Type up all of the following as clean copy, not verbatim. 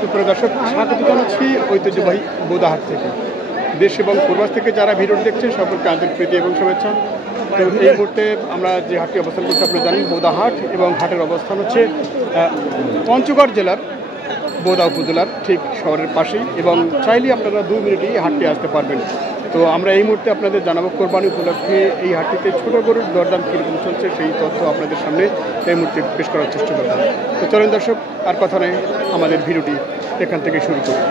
সুপ্রিয় দর্শক, স্বাগত জানাচ্ছি ঐতিহ্যবাহী বোদাহাট থেকে। দেশ এবং প্রবাস থেকে যারা ভিডিও দেখছেন সকলকে আন্তরিক প্রীতি এবং শুভেচ্ছা। তো এই মুহূর্তে আমরা যে হাটটি অবস্থান করছি আপনারা জানেন বোদাহাট, এবং হাটের অবস্থান হচ্ছে পঞ্চগড় জেলার বোদা উপজেলার ঠিক শহরের পাশেই, এবং চাইলে আপনারা 2 মিনিটেই হাটটি আসতে পারবেন। তো আমরা এই মুহূর্তে আপনাদের জানাবো কোরবানি উপলক্ষে এই হাটটিতে ছোটো গরুর দরদাম কীরকম চলছে সেই তথ্য আপনাদের সামনে এই মুহূর্তে পেশ করার চেষ্টা করব। তো চলেন দর্শক, আর কথা নয়, আমাদের ভিডিওটি এখান থেকে শুরু করি।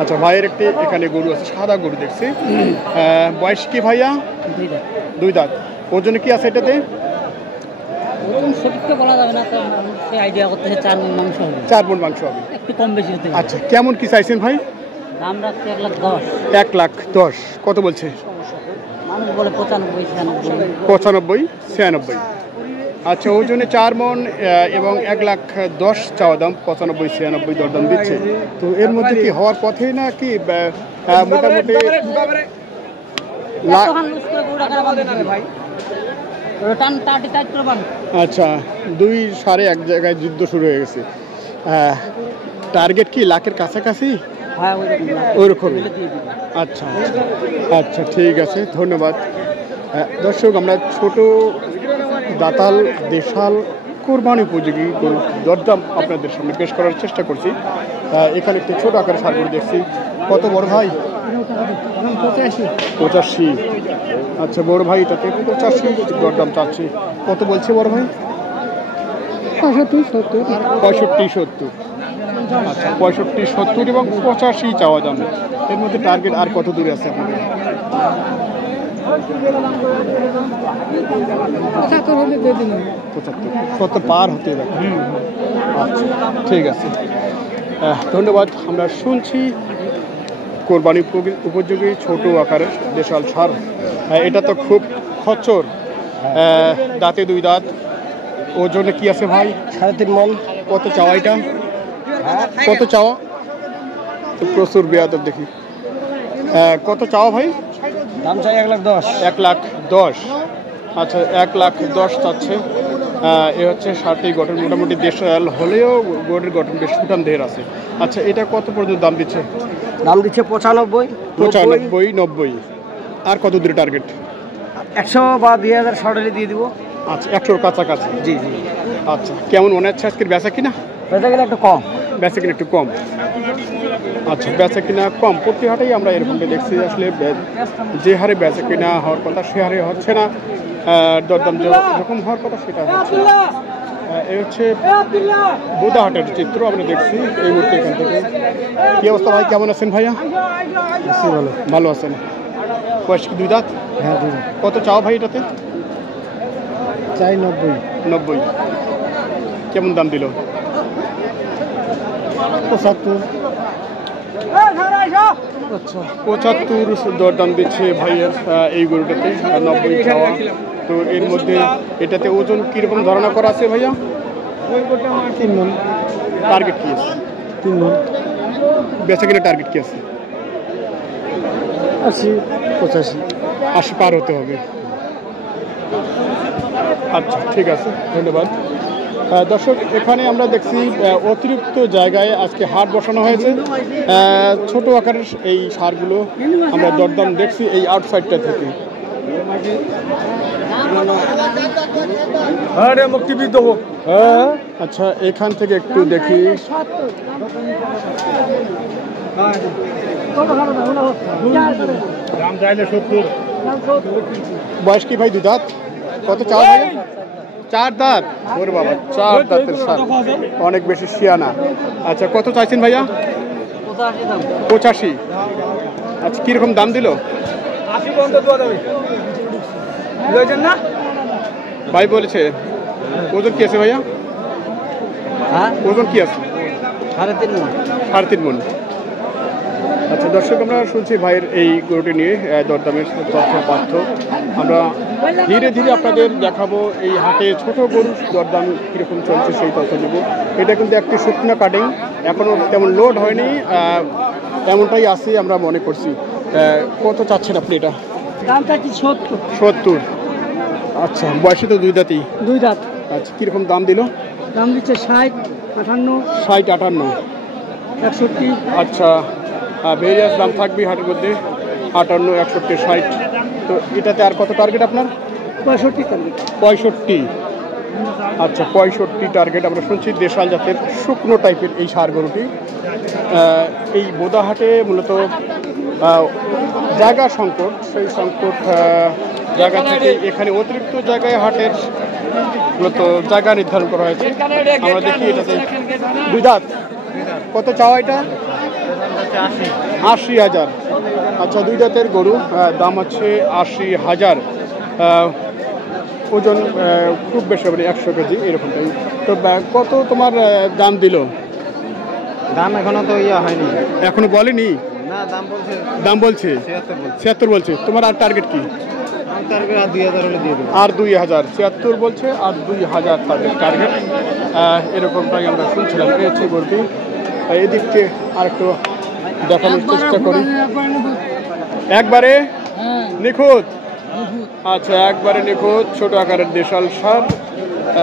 আচ্ছা, ভাইয়ের একটি এখানে গরু আছে, সাদা গরু দেখছি। বয়স কি ভাইয়া? 2 দাঁত। ওজনে কি আছে এটাতে? বলা যাবে না, তো আইডিয়া করতে 4 মণ মাংস হবে। 4 মণ মাংস হবে, একটু কম বেশি হতে পারে। আচ্ছা, কেমন কি চাইছেন ভাই? দাম রাখতে 1,10,000। 1,10,000 কত বলছে? মানুষ বলে 95, 96। আচ্ছা, ওজনে 4 মণ এবং 1,10,000 চাওয়া দাম, 95, 96 দরদাম দিচ্ছে। তো এর মধ্যে কি হওয়ার পথেই না কি মোটামুটি আচ্ছা 2-1.5 এক জায়গায় যুদ্ধ শুরু হয়ে গেছে। টার্গেট কি লাখের কাছাকাছি? ওইরকমই। আচ্ছা আচ্ছা, ঠিক আছে, ধন্যবাদ। দর্শক, আমরা ছোট দাতাল দেশাল কোরবানি উপযোগী গরুর দরদাম আপনাদের সামনে পেশ করার চেষ্টা করছি। এখানে একটি ছোট আকারের সারগুলো দেখছি। কত বড় ভাই? 85। আচ্ছা, বড় ভাই এটাতে 85 দরদাম চাচ্ছি। কত বলছে বড় ভাই? 65, 70। আচ্ছা, 65, 70 এবং 85 চাওয়া দাম। এর মধ্যে টার্গেট আর কত দূরে আছে আপনাদের? 75 পার হতে হবে। আচ্ছা, ঠিক আছে, ধন্যবাদ। আমরা শুনছি কোরবানি উপযোগী ছোট আকারের দেশাল সার। এটা তো খুব খচ্চর, দাঁতে 2 দাঁত। ওজনে কি আছে ভাই? 3.5 মণ। কত চাওয়া এটা? কত চাওয়া? প্রচুর বেয়াদব দেখি। কত চাওয়া ভাই? দাম চাই 1,10,000। 1,10,000। আচ্ছা, 1,10,000 চাচ্ছে। এ হচ্ছে ষাটটি গঠন, মোটামুটি দেশাল হলেও গরুর গঠন বেশ সুঠাম দেহের আছে। আচ্ছা, এটা কত পর্যন্ত দাম দিচ্ছে? দাম দিচ্ছে 95, 90। আর কত দূরে টার্গেট? 100 বা 2,000 শর্টে দিয়ে দিব। আচ্ছা, 100-র কাছাকাছি। জি। আচ্ছা, কেমন মনে হচ্ছে আজকের বেচা কিনা? বেচা কিনা একটু কম। বেচা কিনা একটু কম। আচ্ছা, বেচা কিনা কম। প্রতি হাটেই আমরা এরকমটা দেখছি। আসলে যে হারে বেচা কিনা হওয়ার কথা সে হারে হচ্ছে না, দরদাম যেরকম হওয়ার কথা সেটা হচ্ছে। এই হচ্ছে বোদাহাটের চিত্র আমরা দেখছি এই মুহূর্তে এখান থেকে। কি অবস্থা ভাই, কেমন আছেন ভাইয়া? ভালো আছেন। বয়স কি 2 দাঁত? হ্যাঁ, 2 দাঁত। কত চাও ভাই এটাতে? চাই 90। কেমন দাম দিল? 75। আচ্ছা, 75 দরদাম দিচ্ছে ভাইয়ের এই গরুটাতে, 90 চাওয়া। তো এর মধ্যে এটাতে ওজন কীরকম ধারণা করা আছে ভাইয়া? 3 মণ। টার্গেট কি আছে? 3 মণ। বেচা কিনা টার্গেট কি আছে? 80, 85। 80 পার হতে হবে। আচ্ছা, ঠিক আছে, ধন্যবাদ। দর্শক, এখানে আমরা দেখছি অতিরিক্ত জায়গায় আজকে হাট বসানো হয়েছে। ছোট আকারের এই সারগুলো আমরা দরদাম দেখছি এই আউটসাইডটা থেকে। আচ্ছা, এখান থেকে একটু দেখি। বয়স কি ভাই? 2 দাঁত। কত চাও ভাই? 4 দাঁত। ওরে বাবা, 4 দাঁতের সার, অনেক বেশি শিয়ানা। আচ্ছা, কত চাইছেন ভাইয়া? 85। আচ্ছা, কিরকম দাম দিল? 80 পর্যন্ত দেওয়া যাবে ভাই বলেছে। ওজন কি আছে ভাইয়া? ওজন কি আছে? 3.5 মণ। আচ্ছা, দর্শক, আমরা শুনছি ভাইয়ের এই গরুটি নিয়ে দরদামের তথ্য আমরা ধীরে ধীরে আপনাদের দেখাবো। এই হাটে ছোট গরুর দরদাম কীরকম চলছে সেই তথ্য দেব। এটা কিন্তু একটি শুকনো কাটিং, এখনও তেমন লোড হয়নি, এমনটাই আছে আমরা মনে করছি। কত চাচ্ছেন আপনি এটা? দাম চাচ্ছি 70। আচ্ছা, বয়সে তো দুই দাঁতই। দুই দাঁত। আচ্ছা, কীরকম দাম দিল? দাম দিচ্ছে 60, 58, 60, 58, 61। আচ্ছা, ভেরিয়াস দাম থাকবে হাটের মধ্যে, 58, 61, 60। তো এটাতে আর কত টার্গেট আপনার? 65। 65। আচ্ছা, 65 টার্গেট আমরা শুনছি। দেশাল জাতের শুকনো টাইপের এই ষাঁড় গরুটি। এই বোদাহাটে মূলত জায়গা সংকট, সেই সংকট জায়গা থেকে এখানে অতিরিক্ত জায়গায় হাটের মূলত জায়গা নির্ধারণ করা হয়েছে। আমরা দেখি এটাতে দুই দাঁত। কত চাওয়া এটা? 80,000। আচ্ছা, দুই দাঁতের গরু, দাম হচ্ছে 80,000। ওজন খুব বেশি হবে না, 100 কেজি এরকমটাই। তো কত তোমার দাম দিল? দাম এখনো তো হয়নি। এখনো বলেনি? না, দাম বলছে 76 বলছে। তোমার আর টার্গেট কি? টার্গেট আর 2000 হলে দিয়ে দেবো। আর 2000। 76 বলছে, আর 2000 তাদের টার্গেট। এরকমটাই আমরা শুনছিলাম। এই হচ্ছে গরুটি। এদিককে আর একটু দেখানোর চেষ্টা করি। একবারে নিখুঁত। আচ্ছা, একবারে নিখুঁত ছোট আকারের দেশাল ষাঁড়।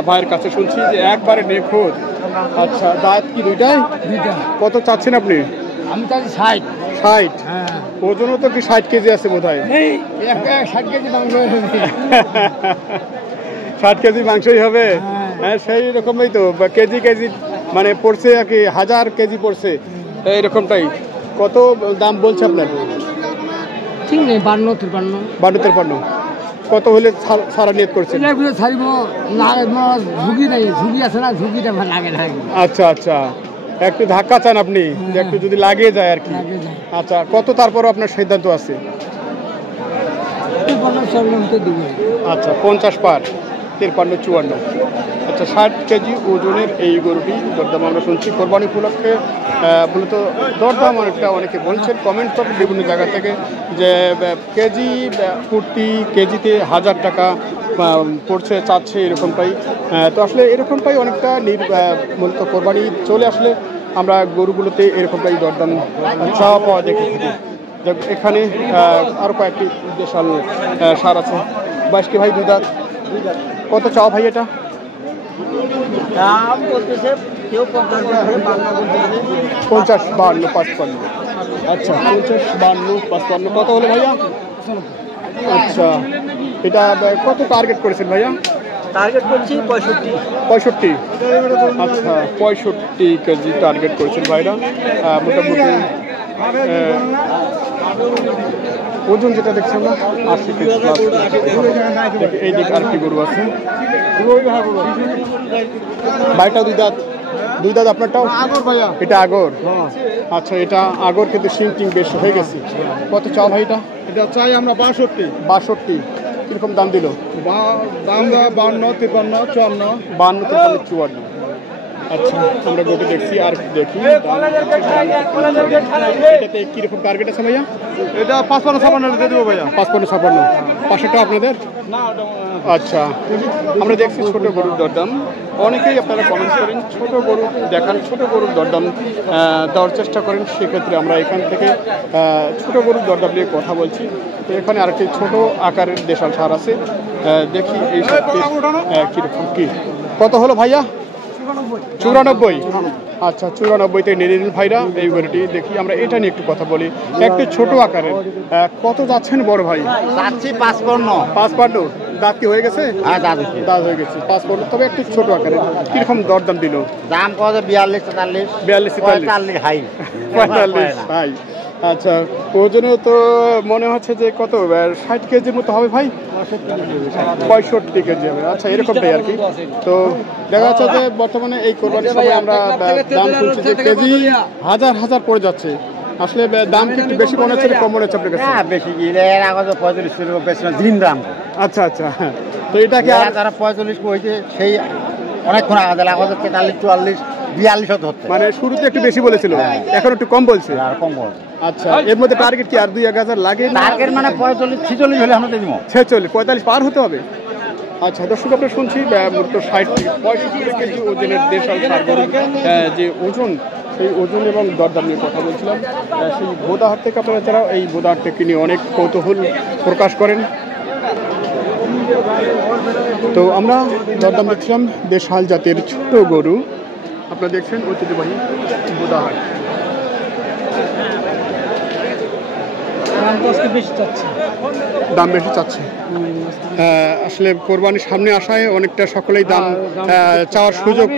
ভাইয়ের কাছে শুনছি যে একবারে নিখুঁত। আচ্ছা, দাঁত কি দুইটাই? কত চাচ্ছেন আপনি? আমি চাচ্ছি 60। 60? ওজনও তো কি 60 কেজি আছে বোধ হয়। 60 কেজি মাংস। 60 কেজি মাংসই হবে। হ্যাঁ, সেই রকমই তো, কেজি কেজি মানে পড়ছে আর কি, 1000 কেজি পড়ছে এইরকমটাই। কত দাম বলছে আপনার? ঠিক নেই, 52, 53। 52, 53। কত হলে সারা নিয়ত করছেন? ছাড়িব না, ঝুঁকি নেই। ঝুঁকি আছে না, ঝুঁকিটা লাগে না। আচ্ছা আচ্ছা, একটু ধাক্কা চান আপনি, যে একটু যদি লাগিয়ে যায় আর কি। আচ্ছা, কত তারপরও আপনার সিদ্ধান্ত আছে? আচ্ছা, 50 পার, 53, 54। আচ্ছা, 60 কেজি ওজনের এই গরুটি দরদাম আমরা শুনছি। কোরবানি উপলক্ষে মূলত দরদাম অনেকে বলছেন কমেন্ট করে বিভিন্ন জায়গা থেকে, যে কেজি প্রতি কেজিতে 1000 টাকা পড়ছে, চাচ্ছে এরকমটাই। তো আসলে এরকমটাই অনেকটা মূলত কোরবানি চলে আসলে আমরা গরুগুলোতে এরকমটাই দরদাম চাওয়া পাওয়া দেখে থাকি। এখানে আরও কয়েকটি দেশাল ষাঁড় আছে। বয়স কি ভাই? দুই দাঁত। কত চাও ভাই এটা? দাম বলতেছে কেউ 50, 50, 52, 55। আচ্ছা, 50, 52, 55। কত হলো ভাইয়া? আচ্ছা, এটা কত টার্গেট করেছেন ভাইয়া? টার্গেট করছি 65। 65। আচ্ছা, 65 কেজি টার্গেট করেছেন ভাইরা। মোটামুটি ওজন যেটা দেখছি আমরা 80 কেজি প্লাস। এই দিক আরেকটি গরু আছে। ভাইটা দুই দাঁত। দুই দাঁত আপনারটাও? আগর ভাইয়া। এটা আগর? আচ্ছা, এটা আগর কিন্তু শিং টিং বেশ হয়ে গেছে। কত চাও ভাই এটা? এটা চাই আমরা 62। 62। কিরকম দাম দিল? দাম 52, 53, 54। 52, 53, 54। আচ্ছা, আমরা গোটে দেখছি আর দেখি এটাতে কিরকম টার্গেট আছে ভাইয়া? এটা 55, 56 দিয়ে দেবো ভাইয়া। 55, 56। পাশেরটা আপনাদের? আচ্ছা, আমরা দেখছি ছোট গরুর দরদাম। অনেকেই আপনারা কমেন্ট করেন, ছোট গরু দেখান, ছোট গরুর দরদাম দেওয়ার চেষ্টা করেন। সেক্ষেত্রে আমরা এখান থেকে ছোট গরুর দরদাম নিয়ে কথা বলছি। তো এখানে আরেকটি ছোট আকারের দেশাল ষাঁড় আছে। দেখি এই কীরকম কি। কত হলো ভাইয়া? 94। আচ্ছা, 94তে নিয়ে নিন ভাইরা এই গরুটি। দেখি আমরা এটা নিয়ে একটু কথা বলি। একটু ছোট আকারের, কত যাচ্ছেন বড় ভাই? চাচ্ছি 55। 55। দাঁত কি হয়ে গেছে? হ্যাঁ, দাঁত হয়ে গেছে। 55, তবে একটু ছোট আকারের। কিরকম দরদাম দিল? দাম কত? 42, 43। 42, 45 হাই। 45 হাই। আচ্ছা, ওজনেও তো মনে হচ্ছে যে কত 60 কেজির মতো হবে ভাই? 65 কেজি হবে। আচ্ছা, এরকমটাই আর কি। তো দেখা যাচ্ছে যে বর্তমানে এই কোরবানির সময় আমরা দাম শুনছি যে কেজি 1000 পড়ে যাচ্ছে। আসলে দাম কি একটু বেশি মনে হচ্ছে, কম মনে হচ্ছে আপনার কাছে? হ্যাঁ, বেশি কি এর আগে 45 বেশি দিন দাম। আচ্ছা আচ্ছা, হ্যাঁ। তো এটা কি যারা 45 কইছে সেই অনেকক্ষণ আগে 43, 44, 42 হচ্ছে। মানে শুরুতে একটু বেশি বলেছিল, এখন একটু কম বলছে। আর কম বল। আচ্ছা, এর মধ্যে টার্গেট কি আর 2-1000 লাগে? টার্গেট মানে 45, 46 হলে আমরা দেবো। 46, 45 পার হতে হবে। আচ্ছা, দর্শক আমরা শুনছি মূলত 60 থেকে 65 কেজি ওজনের দেশাল ষাঁড় গরুর যে ওজন, সেই ওজন এবং দরদাম নিয়ে কথা বলছিলাম। সেই বোদাহাট থেকে আপনারা যারা এই বোদাহাট থেকে নিয়ে অনেক কৌতূহল প্রকাশ করেন। তো আমরা দরদাম দেখছিলাম দেশাল জাতের ছোট গরু। আপনারা দেখছেন ঐতিহ্যবাহী বোদাহাট। দাম বেশি চাচ্ছে। আসলে কোরবানির সামনে আসায় অনেকটা সকলেই দাম চাওয়ার সুযোগ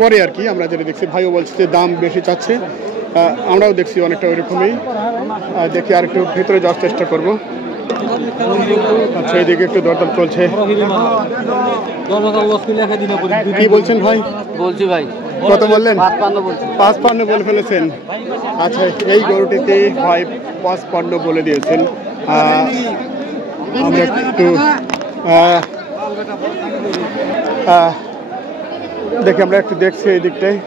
করে আর কি। আমরা যেটা দেখছি, ভাইও বলছে যে দাম বেশি চাচ্ছে, আমরাও দেখছি অনেকটা ওইরকমই। দেখি আর একটু ভেতরে যাওয়ার চেষ্টা করবো। আচ্ছা, এইদিকে একটু দরদাম চলছে। কি বলছেন ভাই? বলছি ভাই, কত বললেন? 55 বলে ফেলেছেন। আচ্ছা, এই গরুটিতে ভাই 55 বলে দিয়েছেন। আমরা একটু দেখি, আমরা একটু দেখছি এই দিকটায়।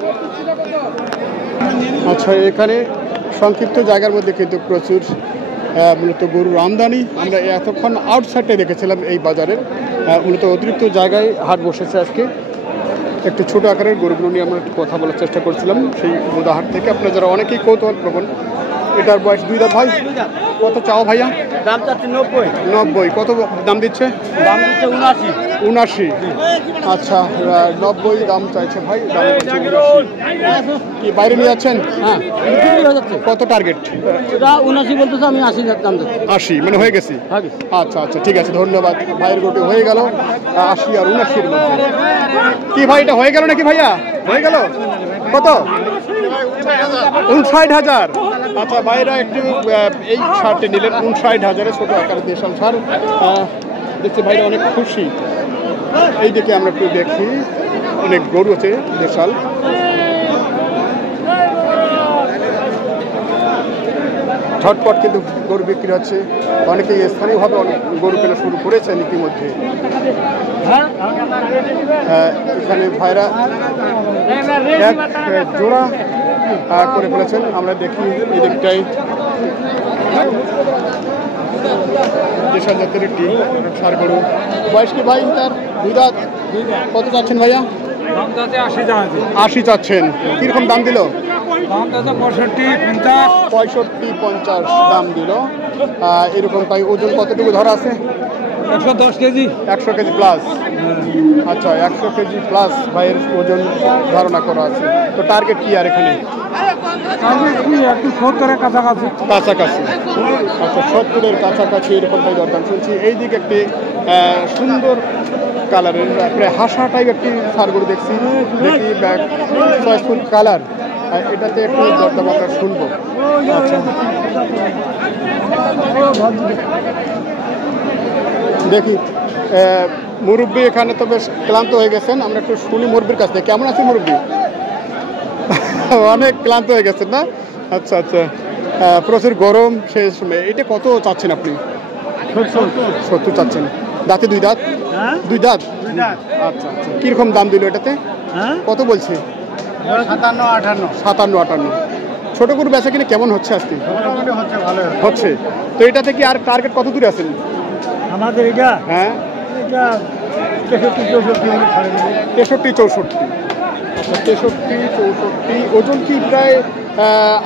আচ্ছা, এখানে সংক্ষিপ্ত জায়গার মধ্যে কিন্তু প্রচুর মূলত গরুর আমদানি। আমরা এতক্ষণ আউটসাইডে দেখেছিলাম এই বাজারের, মূলত অতিরিক্ত জায়গায় হাট বসেছে আজকে। একটু ছোট আকারের গরুগুলো নিয়ে আমরা একটু কথা বলার চেষ্টা করছিলাম সেই বোদাহাট থেকে। আপনারা যারা অনেকেই কৌতূহল প্রবণ, এটার বয়স 2 দাঁত। ভাই কত চাও ভাইয়া? দাম চাচ্ছি 90। কত দাম দিচ্ছে? দাম দিচ্ছে 79। আচ্ছা, 90 দাম চাইছে ভাই। দাম বলছে 79। কি বাইরে নিয়ে যাচ্ছেন? হ্যাঁ, কত টার্গেট? এটা 79 বলতেছে, আমি 80 দাম দিচ্ছি। 80 মানে হয়ে গেছি। আচ্ছা আচ্ছা, ঠিক আছে, ধন্যবাদ। ভাইয়ের গোটে হয়ে গেল 80 আর 79-র মধ্যে। কি ভাই, এটা হয়ে গেল নাকি ভাইয়া? হয়ে গেল। কত? 59,000। আচ্ছা, ভাইরা একটু এই শার্টে নিলেন 59,000-এ, ছোট আকারের দেশাল সার। দেখছি ভাইরা অনেক খুশি। এই দিকে আমরা একটু দেখি, অনেক গরু আছে দেশাল। ঝটপট কিন্তু গরু বিক্রি হচ্ছে। অনেকেই স্থানীয়ভাবে অনেক গরু কেনা শুরু করেছেন ইতিমধ্যে। এখানে ভাইরা এক জোড়া করে ফেলেছেন। আমরা দেখি এই দিকটাই দেশাল জাতের একটি ষাঁড় গরু। বয়স কি ভাই তার? 2 দাঁত। কত চাচ্ছেন ভাইয়া? 80 চাচ্ছেন। কিরকম দাম দিল? 65-50 দাম দিল। এরকম তাই। ওজন কতটুকু ধরা আছে? 110 কেজি। 100 KG plus. আচ্ছা, 100 কেজি প্লাস ভাইয়ের ওজন ধারণা করা আছে। তো টার্গেট কি আর এখানে? 70-এর কাছাকাছি। আচ্ছা, 70-এর কাছাকাছি এরকম তাই দরদাম শুনছি। এই দিকে একটি সুন্দর কালারের প্রায় হাসা টাইপ একটি ষাঁড় গরু দেখছি। দেখি চয়েসফুল কালার। এটাতে একটু দরদাম আমরা শুনবো। আচ্ছা, দেখি মুরব্বী এখানে তো বেশ ক্লান্ত হয়ে গেছেন। আমরা একটু শুনি মুরব্বীর কাছ থেকে। কেমন আছে মুরব্বী? অনেক ক্লান্ত হয়ে গেছেন না? আচ্ছা আচ্ছা, প্রচুর গরম সেই সময়। এটা কত চাচ্ছেন আপনি? 70 চাচ্ছেন। দাঁতে 2 দাঁত? 2 দাঁত। আচ্ছা আচ্ছা, কিরকম দাম দিল এটাতে? কত বলছে? 57-58। ছোট গরু বেচা কিনে কেমন হচ্ছে আজকে? হচ্ছে। তো এটাতে কি আর টার্গেট কত দূরে আছেন আমাদের? এটা হ্যাঁ, 63-64। 63-64। ওজন কি প্রায়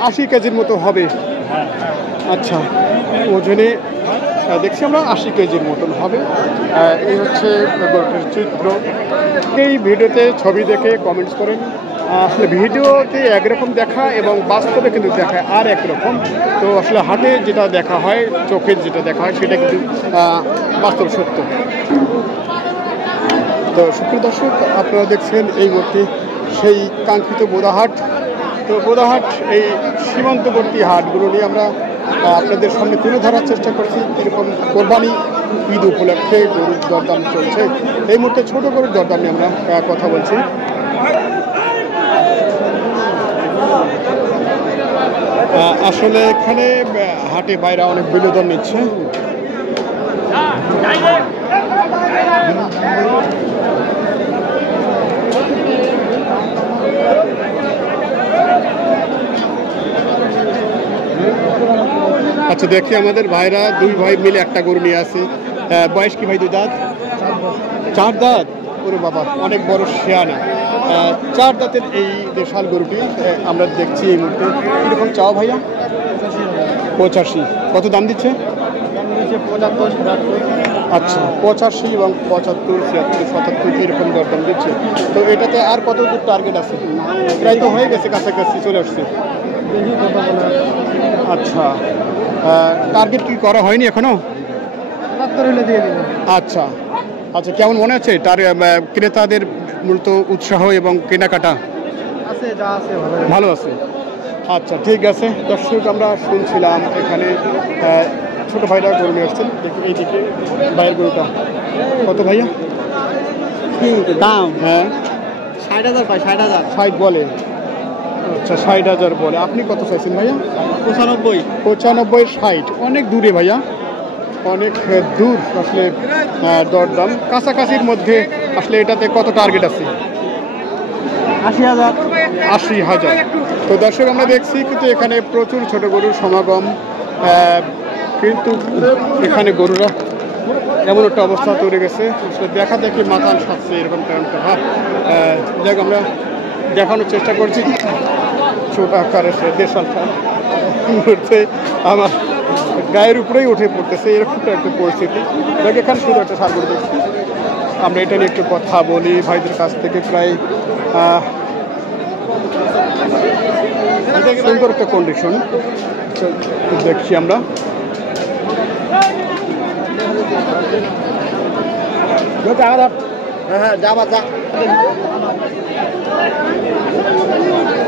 80 কেজির মতো হবে? আচ্ছা, ওজনে দেখছি আমরা 80 কেজির মতন হবে। এই হচ্ছে গরুটির চিত্র। এই ভিডিওতে ছবি দেখে কমেন্টস করেন। আসলে ভিডিওতে একরকম দেখা এবং বাস্তবে কিন্তু দেখা আর একরকম। তো আসলে হাটে যেটা দেখা হয়, চোখে যেটা দেখা হয়, সেটা কিন্তু বাস্তব সত্য। তো সুপ্রিয় দর্শক, আপনারা দেখছেন এই মুহূর্তে সেই কাঙ্ক্ষিত বোদাহাট। তো বোদাহাট এই সীমান্তবর্তী হাটগুলো নিয়ে আমরা আপনাদের সামনে তুলে ধরার চেষ্টা করছি। এরকম কোরবানি ঈদ উপলক্ষে গরুর দরদাম চলছে। এই মুহূর্তে ছোট গরুর দরদাম নিয়ে আমরা কথা বলছি। আসলে এখানে হাটে বাইরে অনেক বিনোদন নিচ্ছে। আচ্ছা, দেখি আমাদের ভাইরা 2 ভাই মিলে একটা গরু নিয়ে আসে। বয়স কি ভাই? 2 দাঁত। 4 দাঁত। ওরে বাবা, অনেক বড় শেয়ানা। 4 দাঁতের এই দেশাল গরুটি আমরা দেখছি এই মুহূর্তে। কীরকম চাও ভাইয়া? 85। কত দাম দিচ্ছে? আচ্ছা 85 এবং 75, 76, 77 এরকম দরদাম দিচ্ছে। তো এটাতে আর কত দূর টার্গেট আছে? প্রায় তো হয়ে গেছে, কাছাকাছি চলে আসছে। আচ্ছা টার্গেট কি করা হয়নি এখনো? আচ্ছা আচ্ছা, কেমন মনে হচ্ছে তার ক্রেতাদের মূলত উৎসাহ এবং কেনাকাটা? ভালো আছে। আচ্ছা ঠিক আছে দর্শক, আমরা শুনছিলাম এখানে ছোট ভাইরা গরু নিয়ে আসছেন। দেখি এইদিকে ভাইয়ের গরুটা কত ভাইয়া দাম? হ্যাঁ 60,000 পাই, 60,000। 60 বলে। আচ্ছা 60,000 বলে। আপনি কত চাইছেন ভাইয়া? 95। 95, 60 অনেক দূরে ভাইয়া, অনেক দূর আসলে দরদাম। কাছাকাছির মধ্যে আসলে এটাতে কত টার্গেট আছে? 80,000। 80,000। তো দর্শক আমরা দেখছি কিন্তু এখানে প্রচুর ছোট গরুর সমাগম, কিন্তু এখানে গরুরা এমন একটা অবস্থা তৈরি গেছে আসলে দেখা দেখি মাথান সাজছে এরকম একটা ভাব। যাক আমরা দেখানোর চেষ্টা করছি ছোট আকারের দেশালটা মুহূর্তে আমার গায়ের উপরেই উঠে পড়তেছে এরকম একটা পরিস্থিতি। দেখ এখানে শুধু একটা সার গরু দেখছি। আমরা এটা নিয়ে একটু কথা বলি ভাইদের কাছ থেকে। প্রায় সুন্দর একটা কন্ডিশন দেখছি আমরা।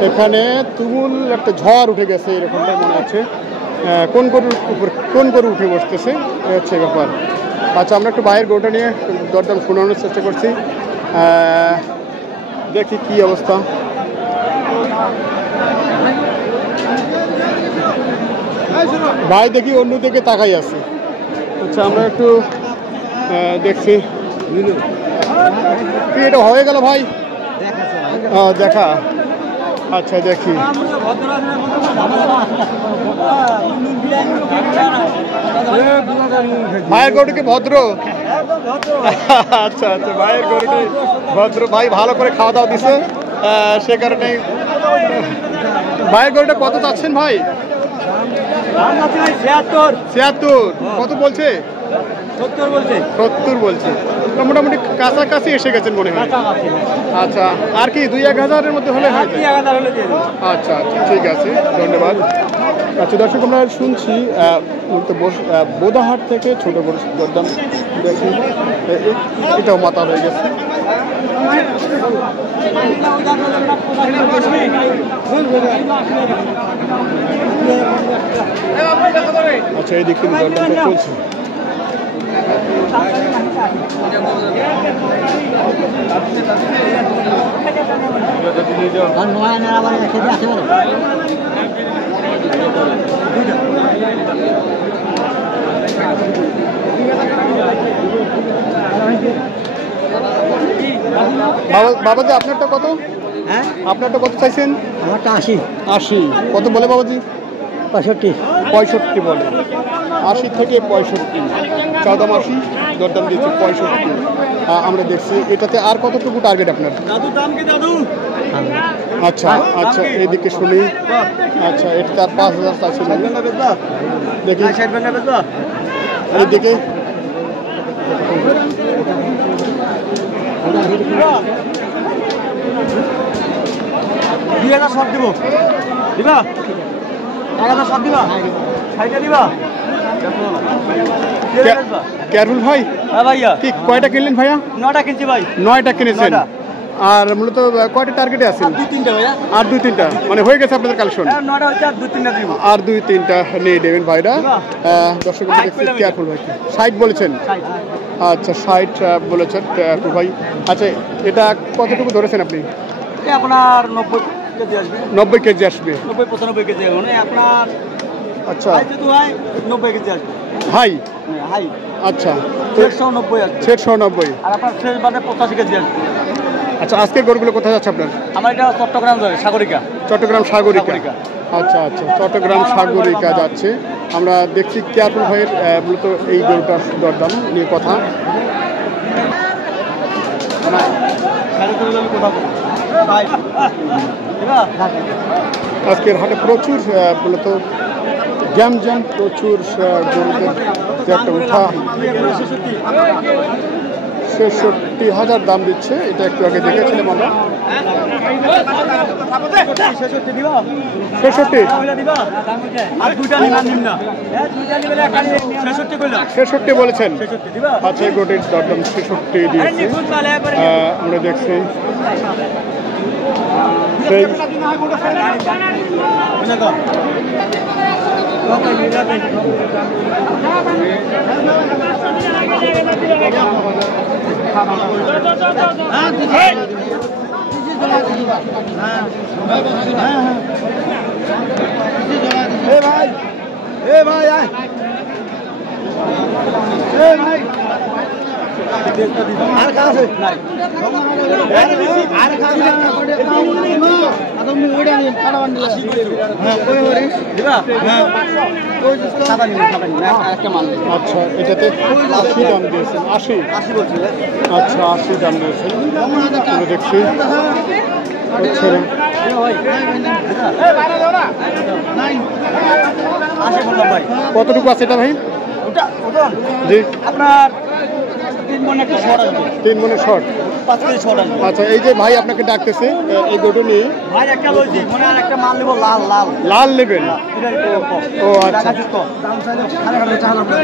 এখানে তুমুল একটা ঝড় উঠে গেছে এরকমটাই মনে হচ্ছে। কোন গরুর উপর কোন গরু উঠে বসতেছে হচ্ছে ব্যাপার। আচ্ছা আমরা একটু বাইরের গরুটা নিয়ে দরদাম শোনানোর চেষ্টা করছি, দেখি কি অবস্থা। ভাই দেখি অন্যদিকে তাকাই আছে। আচ্ছা আমরা একটু দেখছি কি এটা হয়ে গেল ভাই দেখা। আচ্ছা দেখি ভাইয়ের গরুটি ভদ্র। আচ্ছা আচ্ছা ভাইয়ের গরুটি ভদ্র, ভাই ভালো করে খাওয়া দাওয়া দিছে সে কারণে। ভাইয়ের গরুটা কত চাচ্ছেন ভাই? 76। কত বলছে? 70 বলছে। মোটামুটি কাছাকাছি এসে গেছেন মনে হয়। আচ্ছা আর কি 2-1,000-এর মধ্যে হলে হয়? আচ্ছা আচ্ছা ঠিক আছে, ধন্যবাদ। আচ্ছা দর্শক আমরা শুনছি বোদাহাট থেকে ছোট বড় দরদাম দেখি। এটাও মাথা হয়ে গেছে। আচ্ছা এই দিক থেকে দরদামটা চলছে। বাবাজি আপনারটা কত? হ্যাঁ আপনারটা কত চাইছেন? আমারটা 80। 80 কত বলে বাবাজি? 65। 65 বলে। 80 থেকে 65, চাওদাম 80, দরদাম দিচ্ছে 65। আমরা দেখছি এটাতে আর কতটুকু টার্গেট আপনার? দাদু দাম কি দাদু? আচ্ছা আচ্ছা এইদিকে শুনি। আচ্ছা এটা তার 5,000 চাইছে দেখি এইদিকে। সব দিব দিবা, 1,000 সব দিবা, 60টা দিবা। কেয়ারফুল ভাই। হ্যাঁ ভাইয়া। কি কয়টা কিনলেন ভাইয়া? 9টা কিনছি ভাই। 9টা কিনেছেন। আর মূলত কয়টা টার্গেটে আছেন? 2-3টা ভাইয়া। আর 2-3টা মানে হয়ে গেছে আপনাদের কালেকশন? 9টা হচ্ছে আর 2-3টা দিব। আর 2-3টা নিয়ে দেবেন ভাইরা। দর্শক কেয়ারফুল ভাই 60 বলেছেন। আচ্ছা 60 বলেছেন কেয়ারফুল ভাই। আচ্ছা এটা কতটুকু ধরেছেন আপনি? আপনার 90 কেজি আসবে। 90 কেজি আসবে। 90-95 কেজি মানে আপনার। আচ্ছা যদি হয় 90 কেজি আসবে। হাই হাই আচ্ছা 190 আসবে। 190 আর আপনার ফ্রেশ বাদে 85 কেজি আসবে। আচ্ছা আজকের গরুগুলো কোথায় যাচ্ছে আপনার? আমার এটা চট্টগ্রাম যাবে, সাগরিকা। চট্টগ্রাম সাগরিকা। আচ্ছা আচ্ছা চট্টগ্রাম সাগরিকা যাচ্ছে। আমরা দেখছি কেয়ারফুল ভাইয়ের মূলত এই গরুটার দরদাম নিয়ে কথা। আজকের হাটে প্রচুর মূলত জ্যাম জ্যাম প্রচুর গরুদের যে একটা উঠা ৬৬,০০০ দাম দিচ্ছে, এটা একটু আগে দেখেছিলাম আমরা। ৬৬ ৬৬ বলেছেন। আচ্ছা, এই গোটির দরদাম ৬৬ দিয়েছে। আমরা দেখছি সেই আর কাছে আচ্ছা, এটাতে ৮০ দাম দিয়েছেন। ৮০ আচ্ছা, ৮০ দাম দিয়েছেন। আমরা দেখছি হচ্ছে কতটুকু আছে এটা ভাই? জি, আপনার 3 মণ একটা শর্ট আসবে, 3 মণের শর্ট। 5 কেজি শর্ট আসবে। আচ্ছা, এই যে ভাই আপনাকে ডাকতেছে, এই গরু নিয়ে ভাই একটা লইছি, মনে আর একটা মাল নেব, লাল লাল লাল নেবেন? এটার একটু কম। ও আচ্ছা, দাম চাইলে খালি খালি চালাম না,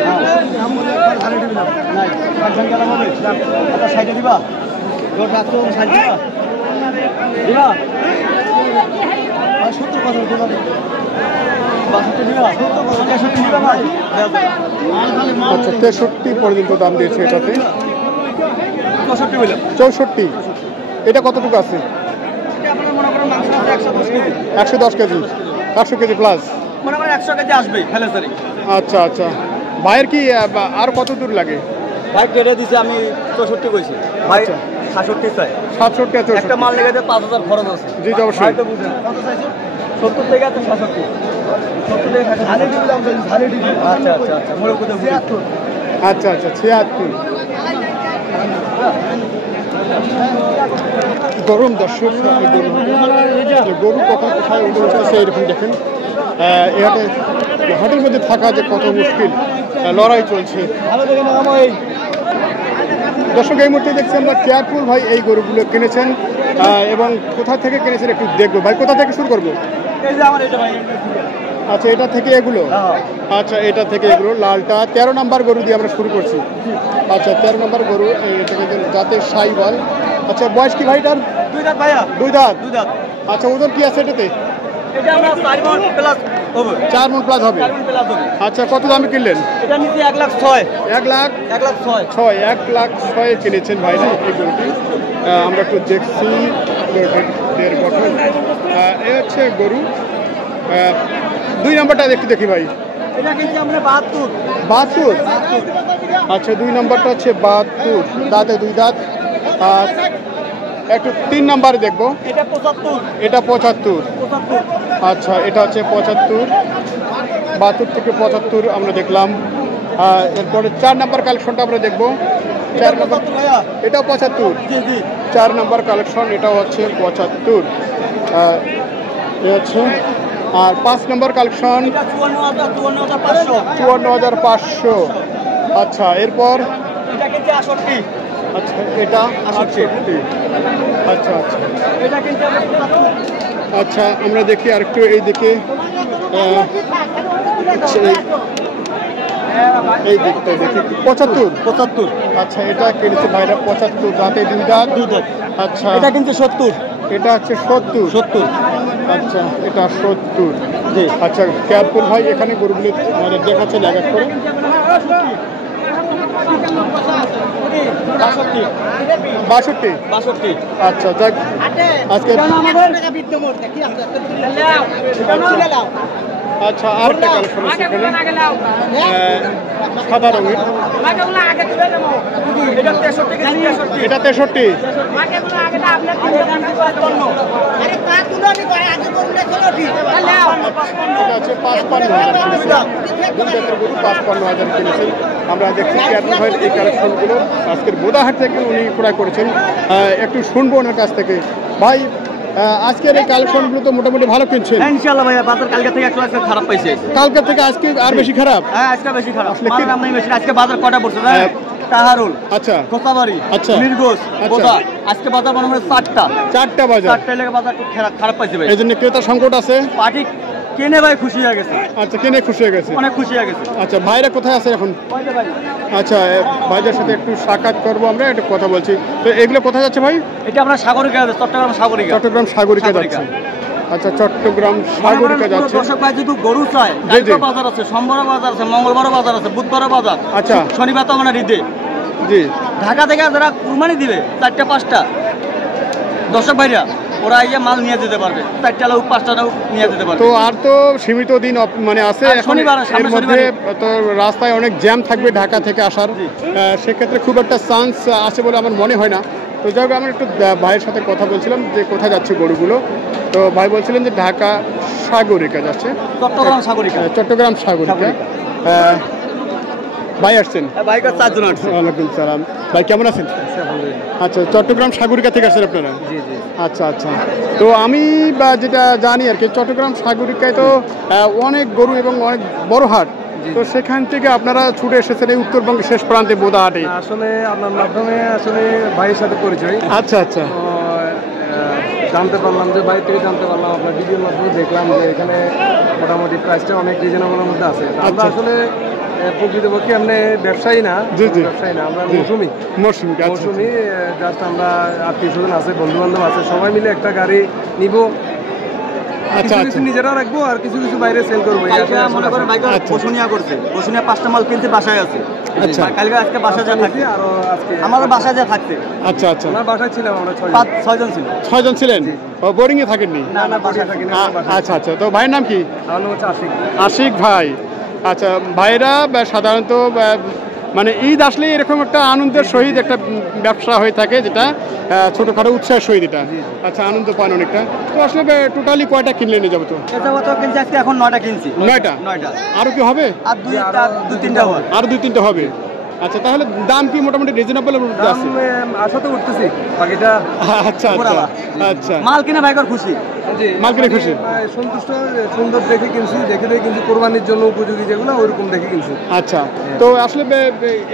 দাম বলে খালি দিলাম নাই, কাঞ্চন গেলাম হবে এটা সাইডে দিবা, তোর ডাক্তার সাইড দিবা দিবা ভাই 70 কথা দিবা, 62 দিবা, 70 দিবা ভাই। আচ্ছা, 63 পর্যন্ত দাম দিয়েছে এটাতে। 64 হইলো 64। এটা কতটুকু আছে? এটা আপনারা মনে করেন মাংস আছে 110 কেজি, 110 কেজি, 100 কেজি প্লাস। মনে করেন 100 কেজি আসবে ফেলে সারি। আচ্ছা আচ্ছা, ভাইয়ের কি আর কত দূর লাগে? ভাই কেটে দিছে, আমি 64 কইছি ভাই, আচ্ছা। 66 চাই। 67 আর 64। একটা মাল লেগে 5000 খরচ আছে। জি জি, অবশ্যই। ভাই তো বুঝেন কত চাইছে? 70 থেকে আছে 66, 70 থেকে খালি দিলাম, খালি দিলাম। আচ্ছা আচ্ছা আচ্ছা, মোর কোথায় 76। আচ্ছা আচ্ছা, 76। গরম দর্শক, গরু কখন কোথায় উঠে উঠেছে এরকম দেখেন। এই হাটের মধ্যে থাকা যে কত মুশকিল, লড়াই চলছে। দর্শক, এই মুহূর্তে দেখছি আমরা কেয়ারফুল ভাই এই গরুগুলো কিনেছেন, এবং কোথা থেকে কিনেছেন একটু দেখবো। ভাই, কোথা থেকে শুরু করবো? এই যে আমার এটা ভাই, আচ্ছা, এটা থেকে এগুলো। আচ্ছা, এটা থেকে এগুলো লালটা 13 নম্বর গরু দিয়ে আমরা শুরু করছি। আচ্ছা, 13 নম্বর গরু, এটাকে জাতের সাইওয়াল। আচ্ছা, বয়স কি ভাইটার? 2 দাঁত ভাইয়া, 2 দাঁত। 2 দাঁত। আচ্ছা, ওজন কি আছে এটাতে? এটা আমরা 4 মণ প্লাস হবে, 4 মণ প্লাস হবে। 4 মণ প্লাস হবে। আচ্ছা, কত দামে কিনলেন? এটা নিচে 1,06,000, 1,06,000 1,06,000। 1,06,000 কিনেছেন ভাইরা এই গরুটি। আমরা একটু দেখছি গরুটির গঠন। এ হচ্ছে গরু। 2 নম্বরটা একটু দেখি ভাই। এটা কিন্তু আমরা 72। 72। আচ্ছা, 2 নম্বরটা হচ্ছে 72, দাঁতে 2 দাঁত। আর একটু 3 নম্বরে দেখবো। এটা 75। এটা 75। 75। আচ্ছা, এটা হচ্ছে 75। 72 থেকে 75 আমরা দেখলাম। এরপরে 4 নম্বর কালেকশনটা আমরা দেখবো। 4 নম্বর, ভাইয়া, এটাও 75। জি জি। 4 নম্বর কালেকশন, এটাও হচ্ছে 75। এ হচ্ছে। আর 5 নম্বর কালেকশন, এটা 54,500। 54,500। আচ্ছা, এরপর এটা কিন্তু 68। আচ্ছা, এটা 68। আচ্ছা আচ্ছা এটা কিন্তু আমরা 75। আচ্ছা, আমরা দেখি আরেকটু এই দিকে। এই দিকটা দেখি 75। 75। আচ্ছা, এটা কিনেছে ভাইরা 75, দাঁতে 2 দাঁত। 2 দাঁত। আচ্ছা, এটা কিন্তু 70। এটা হচ্ছে 70। 70। আচ্ছা, এটা 70। জি। আচ্ছা, কেয়ারফুল ভাই, এখানে গরুগুলো আমাদের দেখাচ্ছে এক এক করে। 62। আচ্ছা, যাক, আজকে আচ্ছা, আরেকটা কালেকশন আছে এখানে, সাদা রঙের। এটা 63। এটা হচ্ছে 55,000। 2 জাতের গরু 55,000 কিনেছেন। আমরা দেখছি কেয়ারফুল ভাইয়ের এই কালেকশনগুলো আজকের বোদাহাট থেকে উনি ক্রয় করেছেন। একটু শুনবো ওনার কাছ থেকে। ভাই, আজকের এই কালেকশনগুলো তো মোটামুটি ভালো কিনছেন। হ্যাঁ ইনশাআল্লাহ ভাইয়া, বাজার কালকে থেকে একটু আজকে খারাপ পাইছে। কালকে থেকে আজকে আর বেশি খারাপ? হ্যাঁ আজকে বেশি খারাপ, আসলে কি- মালের আমদানি বেশি। আজকে বাজার কটা পড়ছে জানেন? তাহারুল, আচ্ছা কোতাবাড়ি, আচ্ছা। মিরগোস, আচ্ছা। বোদা, আজকে বাজার মনে হয় 4টা বাজার, 4টা লেগে বাজার একটু খারাপ পাইছে ভাই। এই জন্য ক্রেতা সংকট আছে। পার্টি কিনে ভাই খুশি হয়ে গেছে, আচ্ছা, কিনে খুশি হয়ে গেছে, অনেক খুশি হয়ে গেছে। আচ্ছা ভাইরা কোথায় আছে এখন? আচ্ছা ভাইদের সাথে একটু সাক্ষাৎ করবো, আমরা একটু কথা বলছি। তো এগুলো কোথায় যাচ্ছে ভাই? এটা আমরা সাগরিকা, চট্টগ্রাম সাগরিকা। চট্টগ্রাম সাগরিকা যাচ্ছে। আচ্ছা চট্টগ্রাম সাগরিকা যাচ্ছে। দর্শক ভাই যদি গরু চায়, জি, জি। কালকে বাজার আছে, সোমবার বাজার আছে, মঙ্গলবার বাজার আছে, বুধবার বাজার। আচ্ছা। শনিবার তো আমরা ঈদে। জি ঢাকা থেকে যারা কুরবানি দিবে 4টা 5টা দর্শক ভাইরা, ওরা এই যে মাল নিয়ে যেতে পারবে, 4টা লোক 5টা লোক নিয়ে যেতে পারবে। তো আর তো সীমিত দিন মানে আছে আর এখন। শনিবার, সামনে এর মধ্যে শনিবারই। তো রাস্তায় অনেক জ্যাম থাকবে ঢাকা থেকে আসার, সেক্ষেত্রে খুব একটা চান্স আছে বলে আমার মনে হয় না। তো যাই হোক, আমরা একটু ভাইয়ের সাথে কথা বলছিলাম যে কোথায় যাচ্ছে গরুগুলো। তো ভাই বলছিলেন যে ঢাকা সাগরিকা যাচ্ছে, চট্টগ্রাম সাগরিকা। চট্টগ্রাম সাগরিকা। ভাই আসছেন? বাইক 4 জন আসছে। ওয়ালাইকুম সালাম। ভাই কেমন আছেন? আচ্ছা, চট্টগ্রাম সাগরিকা থেকে আসছেন আপনারা? জি জি। আচ্ছা আচ্ছা। তো আমি যেটা জানি আর কি, চট্টগ্রাম সাগরিকায় তো অনেক গরু এবং অনেক বড় হাট। তো সেখান থেকে আপনারা ছুটে এসেছেন এই উত্তরবঙ্গের শেষ প্রান্তে বোদা হাটে। আসলে আপনার মাধ্যমে আসলে ভাইয়ের সাথে পরিচয়। আচ্ছা আচ্ছা। তো, জানতে পারলাম যে ভাই থেকে জানতে পারলাম, আপনার ভিডিওর মাধ্যমে দেখলাম যে এখানে মোটামুটি প্রাইসটা অনেক রিজনেবলের মধ্যে আছে। তো আমরা আচ্ছা। আসলে প্রকৃতপক্ষে এমনি ব্যবসায়ী না, জি, জি। ব্যবসায়ী না, আমরা জি। মৌসুমি আচ্ছা মৌসুমি জাস্ট আমরা আত্মীয় স্বজন আছে, বন্ধু বান্ধব আছে, সবাই মিলে একটা গাড়ি নিব, আচ্ছা কিছু আচ্ছা। কিছু নিজেরা রাখবো আর কিছু কিছু বাইরে সেল করবো। এই কালকে আসলে মনে করেন বাইক আচ্ছা। বসুনিয়া করছে, বসুনিয়া 5টা মাল কিনতে বাসায় আছে। আচ্ছা। আর কালকে আজকে বাসায় যা থাকছে, আরো আজকে আমাদের বাসায় যা থাকছে আচ্ছা আচ্ছা। আমার বাসায় ছিলাম আমরা 5-6 জন ছিল। 6 জন ছিলেন? ও বোরিংয়ে থাকেননি? না না বাসায় থাকি। আচ্ছা আচ্ছা। তো ভাইয়ের নাম কি? আমার নাম হচ্ছে আশিক। আশিক ভাই। আচ্ছা, ভাইরা সাধারণত মানে ঈদ আসলে এরকম একটা আনন্দের সহিত একটা ব্যবসা হয়ে থাকে, যেটা ছোটোখাটো উৎসাহের সহিত এটা। আচ্ছা, আনন্দ পান অনেকটা। তো আসলে টোটালি কয়টা কিনলেন এ যাবো? তো এটা কত কিনছি আজকে? এখন 9টা কিনছি। 9টা? 9টা। আরও কি হবে? আর 2-3টা হবে। আরও 2-3টা হবে। আচ্ছা, তাহলে দাম কি মোটামুটি রিজনেবলের মধ্যে আছে? আশাতে উঠতেছি বাকিটা। আচ্ছা আচ্ছা আচ্ছা। মাল কিনে ভাইকার খুশি। মাল কিনে খুশি? সন্তুষ্ট, সুন্দর দেখে কিনছি, দেখে কিনছি, কোরবানির জন্য উপযোগী যেগুলো ওইরকম দেখে কিনছি। আচ্ছা। তো আসলে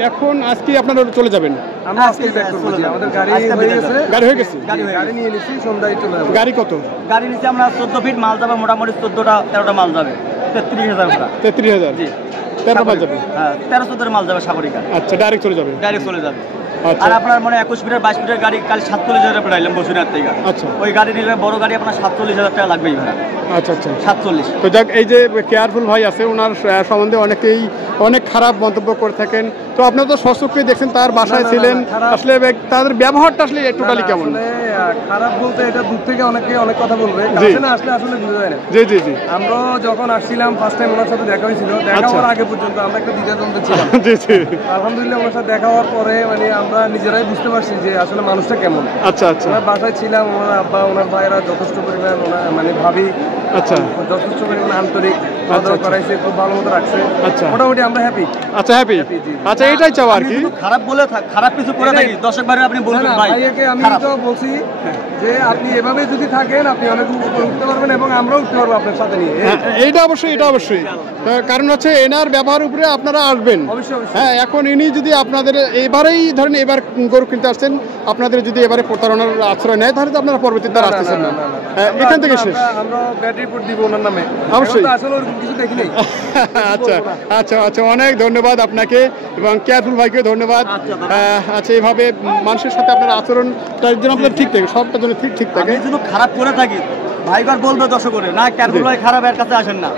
এখন আজকে আপনারা চলে যাবেন? আমরা আজকে ব্যাক করবো। আমাদের গাড়ি হয়ে গেছে, গাড়ি হয়ে গেছে? গাড়ি নিয়ে নিচ্ছি, সন্ধ্যায় চলে যাবো। গাড়ি কত? গাড়ি নিচে আমরা 14 ফিট মাল যাবে, মোটামুটি 14টা-13টা মাল যাবে, 33,000 টাকা। 33,000? জি। 13 মাল যাবে? হ্যাঁ 13-14 মাল যাবে সাগরিকা। আচ্ছা, ডাইরেক্ট চলে যাবে? ডাইরেক্ট চলে যাবে। আচ্ছা আর আপনার মানে 21 ফিটের 22 ফিটের গাড়ি কাল 47,000 টাকা পাইলাম বসুনিয়ার থেকে। আচ্ছা ওই গাড়ি নিলে বড় গাড়ি আপনার 47,000 টাকা লাগবেই ভাড়া। আচ্ছা আচ্ছা। 47। তো যাক, এই যে কেয়ারফুল ভাই আছে, ওনার সম্বন্ধে অনেকেই অনেক খারাপ মন্তব্য করে থাকেন। তো আপনারা তো সচক্ষে দেখছেন, তার বাসায় ছিলেন, আসলে তাদের ব্যবহারটা আসলে টোটালি কেমন? আসলে খারাপ বলতে এটা দূর থেকে অনেকে অনেক কথা বলবে, কাছে না আসলে আসলে বোঝা যায় না। জি জি জি। আমরা যখন আসছিলাম ফার্স্ট টাইম ওনার সাথে দেখা হয়েছিল, দেখা হওয়ার আগে পর্যন্ত আমরা একটা দ্বিধাদ্বন্দ্বে ছিলাম। জি জি। আলহামদুলিল্লাহ ওনার সাথে দেখা হওয়ার পরে মানে আমরা নিজেরাই বুঝতে পারছি যে আসলে মানুষটা কেমন। আচ্ছা আচ্ছা। ওনার বাসায় ছিলাম, ওনার আব্বা, ওনার ভাইয়েরা যথেষ্ট পরিমাণ, মানে ভাবি আচ্ছা যথেষ্ট পরিমাণ আন্তরিক, খাওয়া করাইছে, খুব ভালো মতো রাখছে। আচ্ছা। মোটামুটি আমরা হ্যাপি। আচ্ছা, হ্যাপি। আচ্ছা, এটাই চাও আর কি। খারাপ বলে খারাপ কিছু করে থাকি দর্শক ভাইরা, আপনি বলবেন ভাই ভাইয়াকে আমি খারাপ। তো বলছি যে আপনি এভাবে যদি থাকেন আপনি অনেক উপরে উঠতে পারবেন এবং আমরাও উঠতে পারবো আপনার সাথে নিয়ে। এইটা অবশ্যই, এটা অবশ্যই। কারণ হচ্ছে এনার ব্যবহার উপরে আপনারা আসবেন। অবশ্যই অবশ্যই। হ্যাঁ, এখন ইনি যদি আপনাদের এবারেই ধরেন এবার গরু কিনতে আসছেন, আপনাদের যদি এবারে প্রতারণার আশ্রয় নেয়, তাহলে তো আপনারা পরবর্তীতে আর আসতেছেন না। এখান থেকে শেষ। আমরা ব্যাটারি রিপোর্ট দিব ওনার নামে। অবশ্যই। এখন তো আসলে ওরকম কিছু দেখি নাই। আচ্ছা আচ্ছা আচ্ছা, অনেক ধন্যবাদ আপনাকে এবং কেয়ারফুল ভাইকেও ধন্যবাদ। আচ্ছা, এইভাবে মানুষের সাথে আপনার আচরণটার জন্য আপনার ঠিক থাকে, সবটার জন্য ঠিক থাকে। আমি যদি খারাপ করে থাকি ভাইবার বলবে দর্শক করে, না কেয়ারফুল ভাই খারাপ, এর কাছে আসেন না।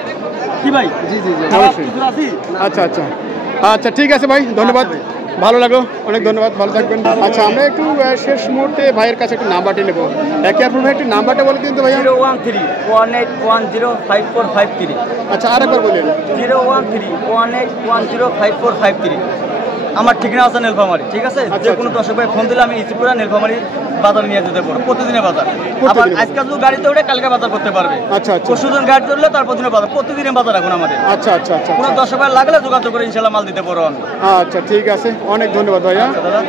কি ভাই? জি জি জি। খারাপ অবশ্যই। কিছু আছি? আচ্ছা আচ্ছা আচ্ছা, ঠিক আছে ভাই, ধন্যবাদ, ভালো লাগলো, অনেক ধন্যবাদ, ভালো থাকবেন। আচ্ছা, আমরা একটু শেষ মুহূর্তে ভাইয়ের কাছে একটু নাম্বারটি নেবো। কেয়ারফুল ভাই একটু নাম্বারটা বলে দিন তো ভাইয়া। 013-18105453। আচ্ছা, আরেকবার বলেন। 013-18105453। আমার ঠিকানা আছে নীলফামারী, ঠিক আছে? যে কোনো দর্শক ভাই ফোন দিলে আমি ইসিপুরা নীলফামারী বাজার নিয়ে যেতে পারবো, প্রতিদিনের বাজার। আবার আজকে যদি গাড়িতে উঠে কালকে বাজার করতে পারবে। আচ্ছা আচ্ছা পরশুদিন গাড়ি ধরলে তারপর দিনের বাজার, প্রতিদিনের বাজার এখন আমাদের। আচ্ছা আচ্ছা আচ্ছা কোনো দর্শক ভাই লাগলে যোগাযোগ করে ইনশাল্লাহ মাল দিতে পারবো আমি। আচ্ছা ঠিক আছে, অনেক ধন্যবাদ ভাইয়া।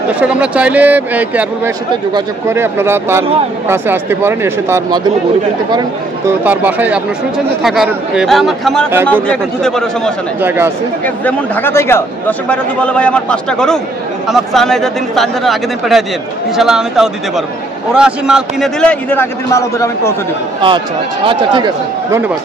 দর্শক আমরা চাইলে এই কেয়ারফুল ভাইয়ের সাথে যোগাযোগ করে আপনারা তার কাছে আসতে পারেন, এসে তার মাধ্যমে গরু কিনতে পারেন। তো তার বাসায় আপনারা শুনছেন যে থাকার এবং আমার খামার আছে, মাল দিয়ে ধুতে পারো, সমস্যা নেই, জায়গা আছে। যেমন ঢাকা থেকে দর্শক ভাইরা যদি বলে ভাই আমার 5টা গরু আমার 4 দিন 4 দিনের আগের দিন পাঠিয়ে দিন, ইনশাল্লাহ আমি তাও দিতে পারবো। ওরা আসি মাল কিনে দিলে ঈদের আগের দিন মাল ওদের আমি পৌঁছে দিব। আচ্ছা আচ্ছা আচ্ছা ঠিক আছে, ধন্যবাদ।